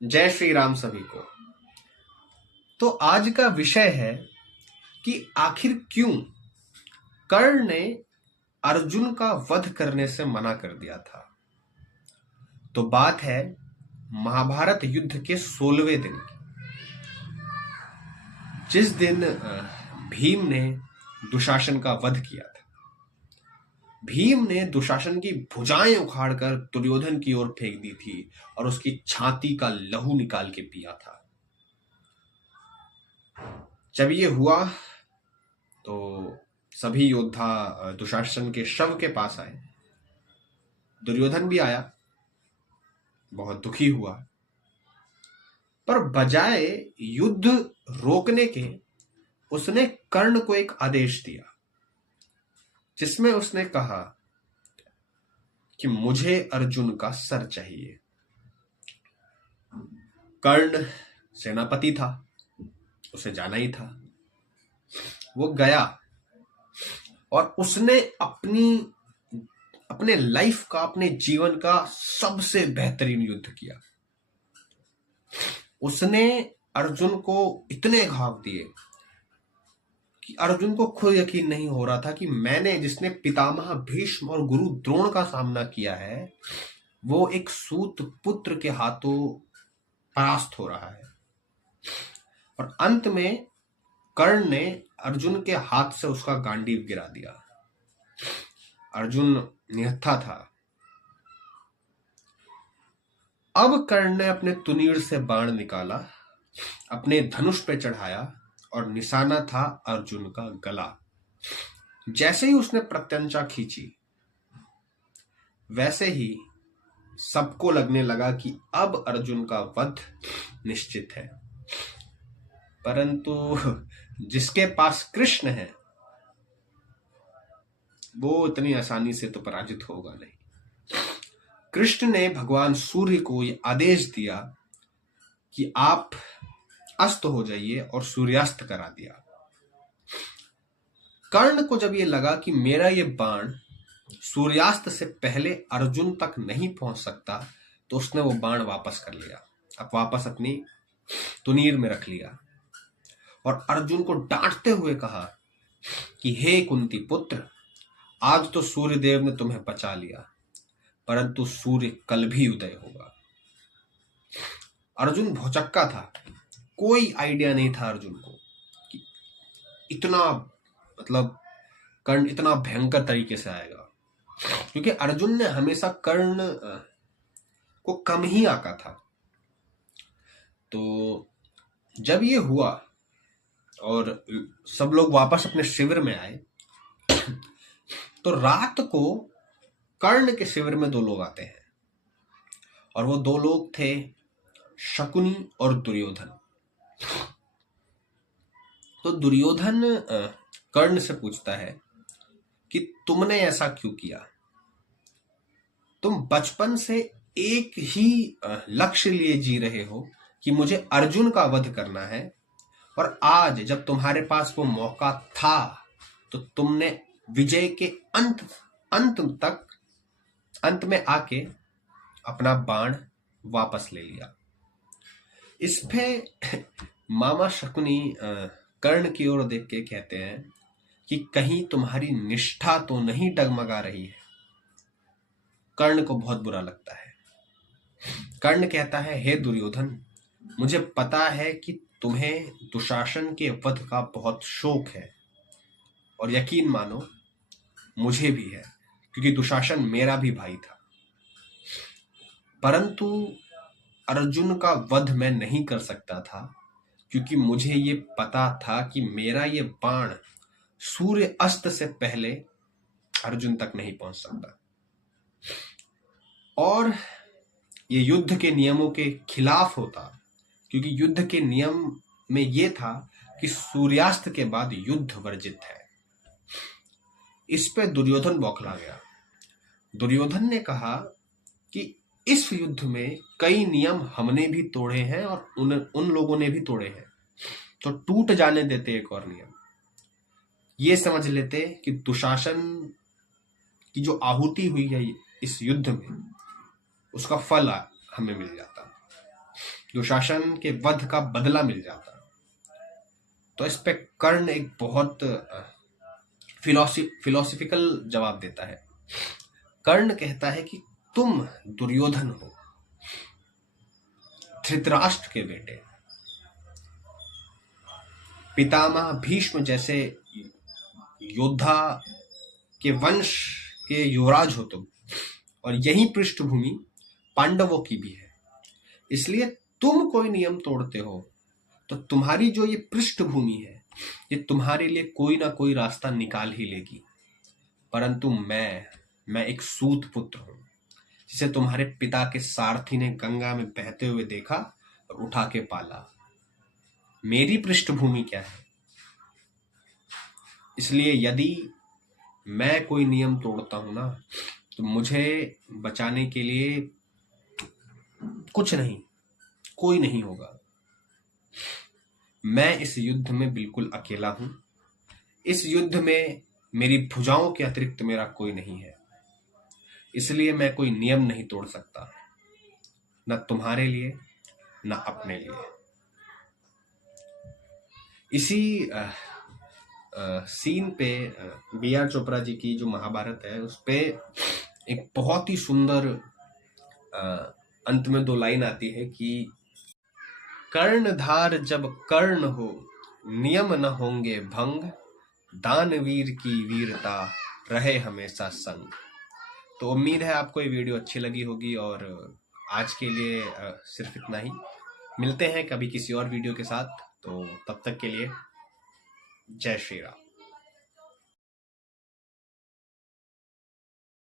जय श्री राम सभी को। तो आज का विषय है कि आखिर क्यों कर्ण ने अर्जुन का वध करने से मना कर दिया था। तो बात है महाभारत युद्ध के 16वें दिन की, जिस दिन भीम ने दुशासन का वध किया था। भीम ने दुशासन की भुजाएं उखाड़कर दुर्योधन की ओर फेंक दी थी और उसकी छाती का लहू निकाल के पिया था। जब ये हुआ तो सभी योद्धा दुशासन के शव के पास आए। दुर्योधन भी आया, बहुत दुखी हुआ, पर बजाय युद्ध रोकने के उसने कर्ण को एक आदेश दिया, जिसमें उसने कहा कि मुझे अर्जुन का सर चाहिए। कर्ण सेनापति था, उसे जाना ही था। वो गया और उसने अपने लाइफ का, अपने जीवन का सबसे बेहतरीन युद्ध किया। उसने अर्जुन को इतने घाव दिए कि अर्जुन को खुद यकीन नहीं हो रहा था कि मैंने, जिसने पितामह भीष्म और गुरु द्रोण का सामना किया है, वो एक सूत पुत्र के हाथों परास्त हो रहा है। और अंत में कर्ण ने अर्जुन के हाथ से उसका गांडीव गिरा दिया। अर्जुन निहत्था था। अब कर्ण ने अपने तुनीर से बाण निकाला, अपने धनुष पे चढ़ाया और निशाना था अर्जुन का गला। जैसे ही उसने प्रत्यंचा खींची, वैसे ही सबको लगने लगा कि अब अर्जुन का वध निश्चित है। परंतु जिसके पास कृष्ण है वो इतनी आसानी से तो पराजित होगा नहीं। कृष्ण ने भगवान सूर्य को ये आदेश दिया कि आप अस्त हो जाइए और सूर्यास्त करा दिया। कर्ण को जब ये लगा कि मेरा ये बाण सूर्यास्त से पहले अर्जुन तक नहीं पहुंच सकता, तो उसने वो बाण वापस कर लिया, अब वापस अपनी तुनीर में रख लिया और अर्जुन को डांटते हुए कहा कि हे कुंती पुत्र, आज तो सूर्य देव ने तुम्हें बचा लिया, परंतु सूर्य कल भी उदय होगा। अर्जुन भौचक्का था, कोई आइडिया नहीं था अर्जुन को कि इतना, मतलब कर्ण इतना भयंकर तरीके से आएगा, क्योंकि अर्जुन ने हमेशा कर्ण को कम ही आका था। तो जब ये हुआ और सब लोग वापस अपने शिविर में आए, तो रात को कर्ण के शिविर में दो लोग आते हैं, और वो दो लोग थे शकुनी और दुर्योधन। तो दुर्योधन कर्ण से पूछता है कि तुमने ऐसा क्यों किया? तुम बचपन से एक ही लक्ष्य लिए जी रहे हो कि मुझे अर्जुन का वध करना है, और आज जब तुम्हारे पास वो मौका था तो तुमने विजय के अंत में आके अपना बाण वापस ले लिया। इस पे मामा शकुनी कर्ण की ओर देख के कहते हैं कि कहीं तुम्हारी निष्ठा तो नहीं डगमगा रही है। कर्ण को बहुत बुरा लगता है। कर्ण कहता है, हे दुर्योधन, मुझे पता है कि तुम्हें दुशासन के वध का बहुत शौक है, और यकीन मानो मुझे भी है, क्योंकि दुशासन मेरा भी भाई था। परंतु अर्जुन का वध मैं नहीं कर सकता था, क्योंकि मुझे ये पता था कि मेरा ये बाण सूर्य अस्त से पहले अर्जुन तक नहीं पहुंच सकता, और ये युद्ध के नियमों के खिलाफ होता, क्योंकि युद्ध के नियम में ये था कि सूर्यास्त के बाद युद्ध वर्जित है। इस पे दुर्योधन बौखला गया। दुर्योधन ने कहा कि इस युद्ध में कई नियम हमने भी तोड़े हैं और उन लोगों ने भी तोड़े हैं, तो टूट जाने देते एक और नियम। ये समझ लेते कि दुशासन की जो आहुति हुई है इस युद्ध में, उसका फल हमें मिल जाता। दुशासन के वध का बदला मिल जाता। तो इस पे कर्ण एक बहुत फिलोसफिकल जवाब देता है। कर्ण कहता है कि तुम दुर्योधन हो, धृतराष्ट्र के बेटे, पितामह भीष्म जैसे योद्धा के वंश के युवराज हो तुम, और यही पृष्ठभूमि पांडवों की भी है। इसलिए तुम कोई नियम तोड़ते हो तो तुम्हारी जो ये पृष्ठभूमि है, ये तुम्हारे लिए कोई ना कोई रास्ता निकाल ही लेगी। परंतु मैं एक सूत पुत्र हूं, जिसे तुम्हारे पिता के सारथी ने गंगा में बहते हुए देखा और उठा के पाला। मेरी पृष्ठभूमि क्या है? इसलिए यदि मैं कोई नियम तोड़ता हूं ना, तो मुझे बचाने के लिए कुछ नहीं, कोई नहीं होगा। मैं इस युद्ध में बिल्कुल अकेला हूं। इस युद्ध में मेरी भुजाओं के अतिरिक्त मेरा कोई नहीं है। इसलिए मैं कोई नियम नहीं तोड़ सकता, न तुम्हारे लिए न अपने लिए। इसी सीन पे B.R. चोपड़ा जी की जो महाभारत है, उस पे एक बहुत ही सुंदर अंत में 2 लाइन आती है कि कर्णधार जब कर्ण हो, नियम न होंगे भंग, दानवीर की वीरता रहे हमेशा संग। तो उम्मीद है आपको ये वीडियो अच्छी लगी होगी, और आज के लिए सिर्फ इतना ही। मिलते हैं कभी किसी और वीडियो के साथ। तो तब तक के लिए जय श्री राम।